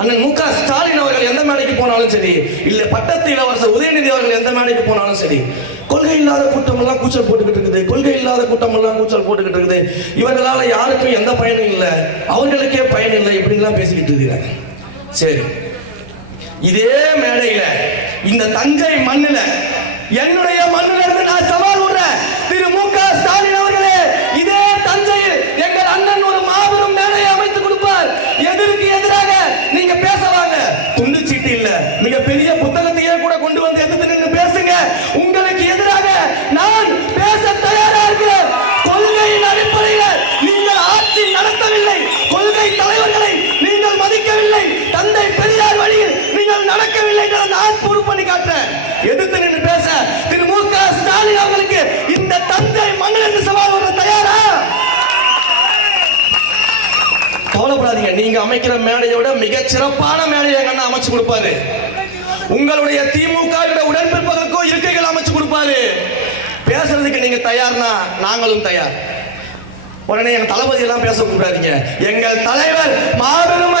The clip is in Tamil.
அண்ணன் மு க ஸ்டாலின் அவர்கள் எந்த மேடைக்கு போனாலும் சரி, இல்ல பட்டத்து இளவரசர் உதயநிதி அவர்கள் எந்த மேடைக்கு போனாலும் சரி, கொள்கை இல்லாத கூட்டம் எல்லாம் கூச்சல் போட்டுக்கிட்டு இருக்குது, கொள்கை இல்லாத கூட்டம் எல்லாம் கூச்சல் போட்டுக்கிட்டு இருக்குது, இவர்களால யாருக்கும் எந்த பயனும் இல்லை, அவர்களுக்கே பயன் இல்லை, இப்படிலாம் பேசிக்கிட்டு இருக்கிறாங்க. சரி, இதே மேடையில இந்த தஞ்சை மண்ணுல, என்னுடைய மண்ணுல இருந்து நான் சவால் விடுறேன், திரு மு க ஸ்டாலின் அவர்களே, இதே தஞ்சையில் எங்கள் அண்ணன் ஒரு மாபெரும் மேடையை அமைத்து கொடுப்பார். எதிர்க்கு எதிராக நீங்க பேசவாங்க, துண்டு சீட்டு இல்ல, மிகப்பெரிய புத்தகத்தையே கூட கொண்டு வந்து எதிர்த்து நின்று பேசுங்க. உங்களுக்கு எதிராக நான் பேச தயாரா இருக்கிறேன். கொள்கையின் அடிப்படையில் நீங்கள் ஆட்சி நடத்தவில்லை, கொள்கை தலைவர்களை நீங்கள் மதிக்கவில்லை, தந்தை பெரியார் வழியில் நீங்கள் நடக்கவில்லை, நான் ப்ரூவ் பண்ணி காட்டுறேன். எதிர்த்து நின்று பேச திரு மு க ஸ்டாலின் அவர்களுக்கு இந்த தஞ்சை மண்ணில் இருந்து சவால் வர தயாரா? கவலைப்படாதீங்க, நீங்க அமைக்கிற மேடையோட மிகச் சிறப்பான மேடையை எங்க அண்ணா அமைச்சு கொடுப்பாரு. உங்களுடைய திமுக உடன்பிறப்புகளுக்கும் இருக்கைகள் அமைச்சு கொடுப்பாரு. பேசுறதுக்கு நீங்க தயார்னா நாங்களும் தயார். உடனே எங்க தளபதி எல்லாம் பேசக்கூடாதீங்க. எங்கள் தலைவர் மாபெரும்